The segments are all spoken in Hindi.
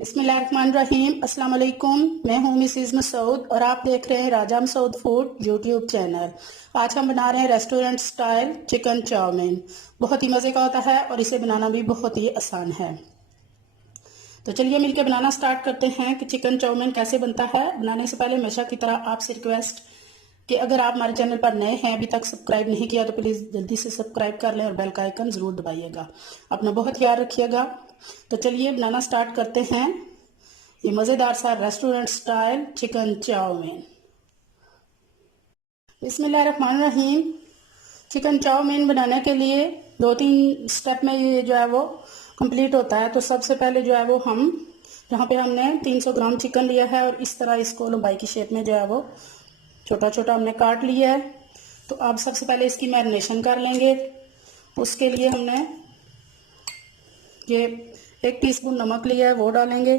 बिस्मिल्लाहिर्रहमानिर्रहीम। अस्सलाम वालेकुम। मैं हूँ मिसिज़ मसूद और आप देख रहे हैं राजा मसूद फूड यूट्यूब चैनल। आज हम बना रहे हैं रेस्टोरेंट स्टाइल चिकन चाउमीन। बहुत ही मज़े का होता है और इसे बनाना भी बहुत ही आसान है। तो चलिए मिलकर बनाना स्टार्ट करते हैं कि चिकन चाउमीन कैसे बनता है। बनाने से पहले हमेशा की तरह आपसे रिक्वेस्ट कि अगर आप हमारे चैनल पर नए हैं, अभी तक सब्सक्राइब नहीं किया तो प्लीज़ जल्दी से सब्सक्राइब कर लें और बेल का आइकन ज़रूर दबाइएगा। अपना बहुत ख्याल रखिएगा। तो चलिए बनाना स्टार्ट करते हैं ये मज़ेदार सा रेस्टोरेंट स्टाइल चिकन चाउमीन। बिस्मिल्लाहिर्रहमानिर्रहीम। चिकन चाउमीन बनाने के लिए 2-3 स्टेप में ये जो है वो कंप्लीट होता है। तो सबसे पहले जो है वो हम यहाँ पे हमने 300 ग्राम चिकन लिया है और इस तरह इसको लंबाई की शेप में जो है वो छोटा छोटा हमने काट लिया है। तो अब सबसे पहले इसकी मैरिनेशन कर लेंगे। उसके लिए हमने ये 1 टीस्पून नमक लिया है, वो डालेंगे।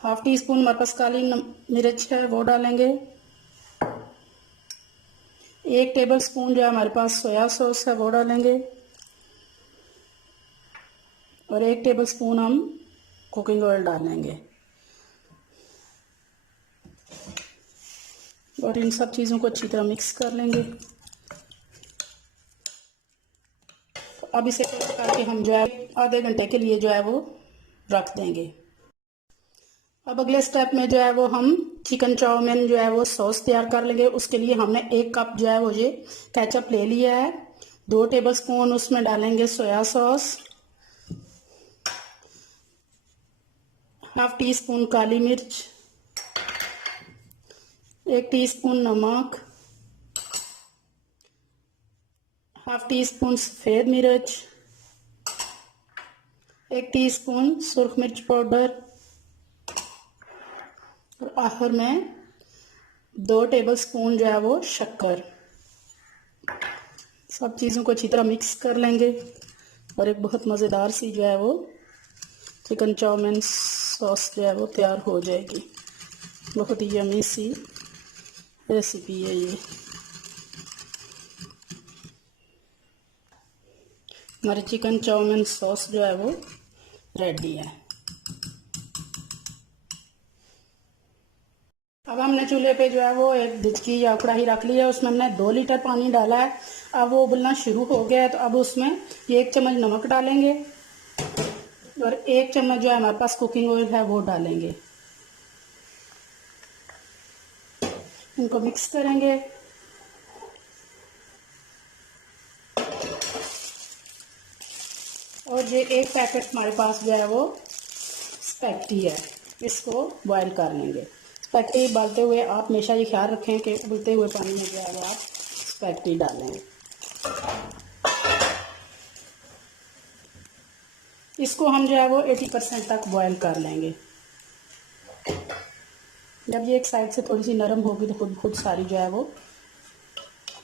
हाफ टी स्पून हमारे पास काली मिर्च है, वो डालेंगे। 1 टेबल स्पून जो है हमारे पास सोया सॉस है, वो डालेंगे। और 1 टेबल स्पून हम कुकिंग ऑयल डालेंगे और इन सब चीज़ों को अच्छी तरह मिक्स कर लेंगे। तो अब इसे करके हम जो है आधे घंटे के लिए जो है वो रख देंगे। अब अगले स्टेप में जो है वो हम चिकन चाउमीन जो है वो सॉस तैयार कर लेंगे। उसके लिए हमने 1 कप जो है वो ये केचप ले लिया है। 2 टेबल स्पून उसमें डालेंगे soya sauce, half teaspoon काली मिर्च, 1 टीस्पून नमक, हाफ टी स्पून सफ़ेद मिर्च, 1 टीस्पून सुर्ख मिर्च पाउडर और आखिर में 2 टेबल स्पून जो है वो शक्कर। सब चीज़ों को अच्छी तरह मिक्स कर लेंगे और एक बहुत मज़ेदार सी जो है वो चिकन चाउमीन सॉस जो है वो तैयार हो जाएगी। बहुत ही यमी सी रेसिपी है ये। हमारे चिकन चाउमीन सॉस जो है वो रेडी है। अब हमने चूल्हे पे जो है वो एक डिचकी या कढ़ाई रख ली है। उसमें हमने 2 लीटर पानी डाला है। अब वो उबलना शुरू हो गया है तो अब उसमें ये 1 चम्मच नमक डालेंगे और 1 चम्मच जो है हमारे पास कुकिंग ऑयल है वो डालेंगे। इनको मिक्स करेंगे। और ये 1 पैकेट हमारे पास जो है वो स्पैगेटी है, इसको बॉईल कर लेंगे। स्पैगेटी उबालते हुए आप हमेशा ये ख्याल रखें कि उबलते हुए पानी में जो है वो आप स्पैगेटी डालेंगे। इसको हम जो है वो 80% तक बॉईल कर लेंगे। जब ये एक साइड से थोड़ी सी नरम होगी तो खुद सारी जो है वो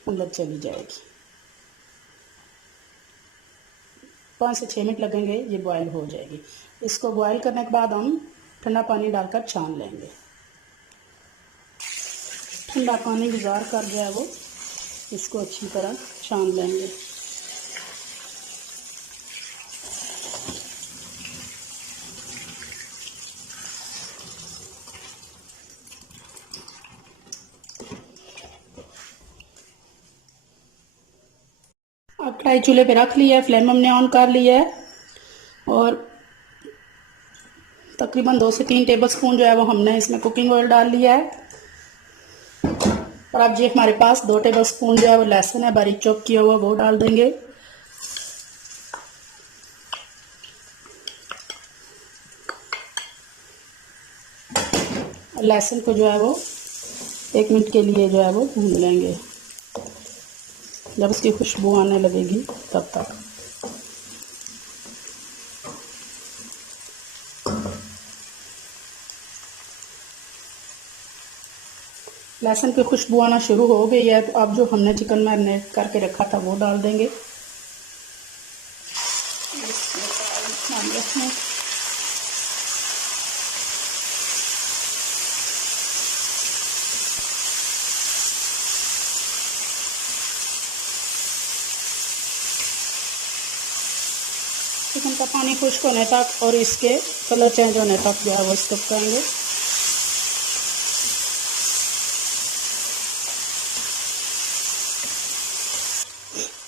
अंदर चली जाएगी। 5 से 6 मिनट लगेंगे, ये बॉईल हो जाएगी। इसको बॉईल करने के बाद हम ठंडा पानी डालकर छान लेंगे। ठंडा पानी गुजार कर जो है वो इसको अच्छी तरह छान लेंगे। अब कढ़ाई चूल्हे पे रख लिया है, फ्लेम हमने ऑन कर लिया है और तकरीबन 2 से 3 टेबल स्पून जो है वो हमने इसमें कुकिंग ऑयल डाल लिया है। और अब ये हमारे पास 2 टेबल स्पून जो है वो लहसुन है बारीक चॉप किया हुआ, वो डाल देंगे। लहसुन को जो है वो 1 मिनट के लिए जो है वो भून लेंगे। जब उसकी खुशबू आने लगेगी तब तक। लहसुन की खुशबू आना शुरू हो गई है तो अब जो हमने चिकन मैरिनेट करके रखा था वो डाल देंगे। चिकन का पानी खुश्क होने तक और इसके कलर चेंज होने तक जो है वो इसको पकाएंगे।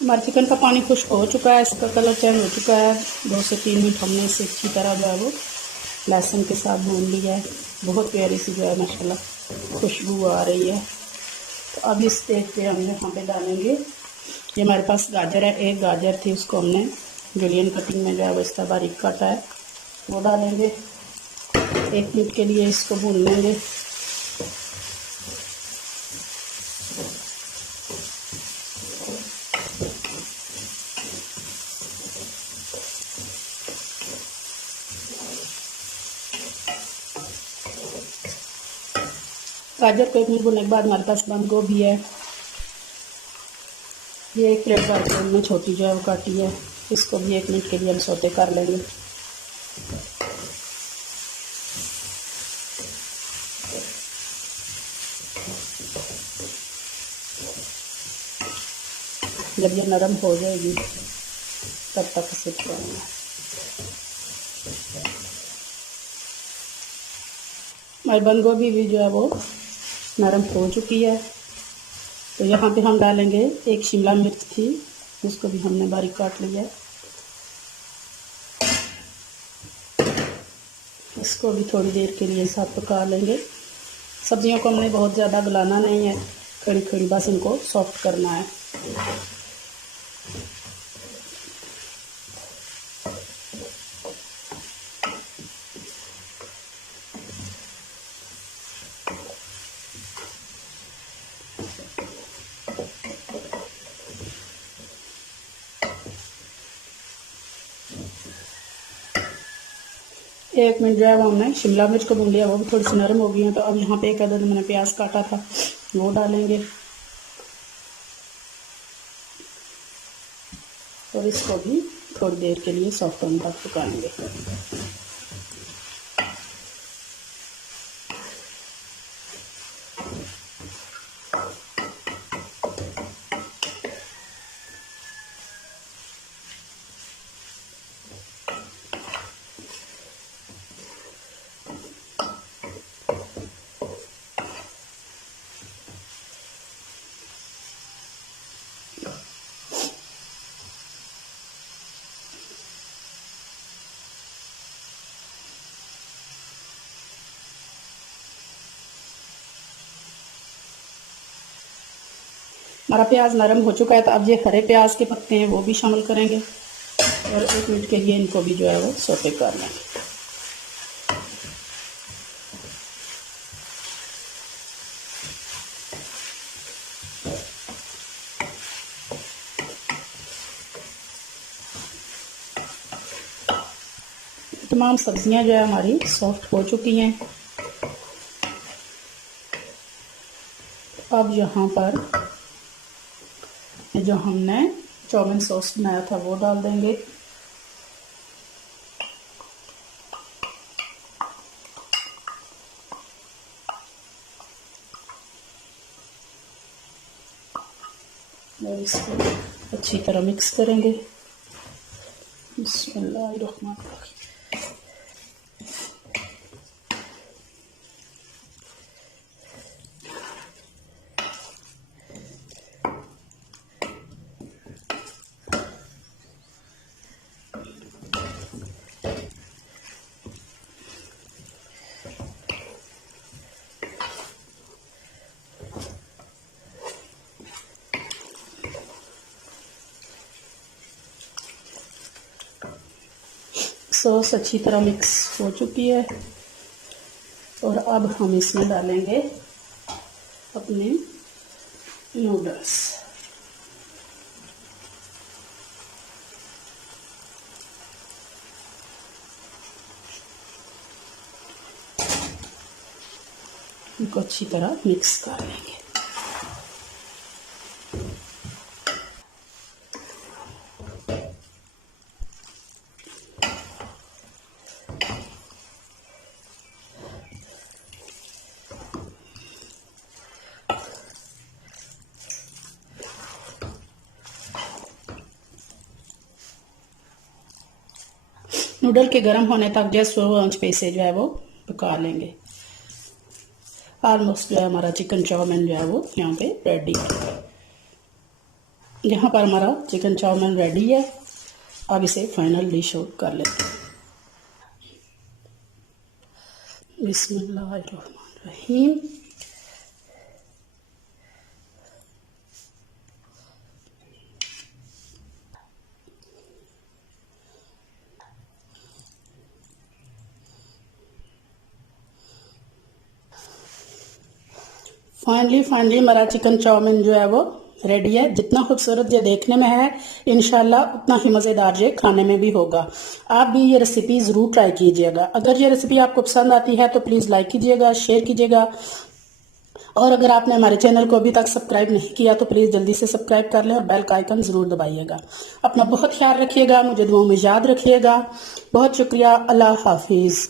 हमारे चिकन का पानी खुश्क हो चुका है, इसका कलर चेंज हो चुका है। 2 से 3 मिनट हमने इसे अच्छी तरह जो है वो लहसुन के साथ भून लिया है। बहुत प्यारी सी जो है माशाल्लाह खुशबू आ रही है। तो अब इस स्टेज पे हम यहाँ पे डालेंगे, ये हमारे पास गाजर है, एक गाजर थी उसको हमने जुलियन कटिंग में जो है वो इस तरह बारीक काटा है, वो डालेंगे। 1 मिनट के लिए इसको भून लेंगे। गाजर को 1 मिनट भूनने के बाद हमारे पास बंद गोभी है, ये 1 प्लेट भर के हमने छोटी जो है वो काटी है, इसको भी 1 मिनट के लिए हम सौते कर लेंगे। जब ये नरम हो जाएगी तब तक इसे पकाना है। हमारी बंद गोभी भी जो है वो नरम हो चुकी है। तो यहाँ पे हम डालेंगे 1 शिमला मिर्च थी, उसको भी हमने बारीक काट लिया है। इसको भी थोड़ी देर के लिए साथ पका लेंगे। सब्जियों को हमने बहुत ज़्यादा गलाना नहीं है, खड़ी खड़ी बस इनको सॉफ्ट करना है। एक मिनट जो है वो हमने शिमला मिर्च को भून लिया, वो भी थोड़ी सी नरम हो गई है। तो अब यहाँ पे 1 अदद मैंने प्याज काटा था वो डालेंगे और इसको भी थोड़ी देर के लिए सॉफ्ट होने तक पकाएंगे। हमारा प्याज नरम हो चुका है, तो अब ये हरे प्याज के पत्ते हैं वो भी शामिल करेंगे और 1 मिनट के लिए इनको भी जो है वो सौते कर लेंगे। तमाम सब्जियां जो है हमारी सॉफ्ट हो चुकी हैं। अब यहाँ पर जो हमने चाउमीन सॉस बनाया था वो डाल देंगे। और इसको अच्छी तरह मिक्स करेंगे। बिस्मिल्लाहिर्रहमानिर्रहीम। सॉस अच्छी तरह मिक्स हो चुकी है और अब हम इसमें डालेंगे अपने नूडल्स। इनको अच्छी तरह मिक्स कर लेंगे। नूडल के गर्म होने तक गैस स्लो आंच पे इसे जो है वो पका लेंगे। ऑलमोस्ट जो है हमारा चिकन चाउमीन जो है वो यहाँ पे रेडी है। यहाँ पर हमारा चिकन चाउमीन रेडी है। अब इसे फाइनल डिश आउट कर लेते हैं। बिस्मिल्लाहिर्रहमानिर्रहीम। फाइनली हमारा चिकन चाउमीन जो है वो रेडी है। जितना खूबसूरत ये देखने में है, इंशाल्लाह उतना ही मज़ेदार ये खाने में भी होगा। आप भी ये रेसिपी ज़रूर ट्राई कीजिएगा। अगर ये रेसिपी आपको पसंद आती है तो प्लीज़ लाइक कीजिएगा, शेयर कीजिएगा, और अगर आपने हमारे चैनल को अभी तक सब्सक्राइब नहीं किया तो प्लीज़ जल्दी से सब्सक्राइब कर लें और बेल का आइकन ज़रूर दबाइएगा। अपना बहुत ख्याल रखिएगा, मुझे दुआओं में याद रखिएगा। बहुत शुक्रिया। अल्लाह हाफिज़।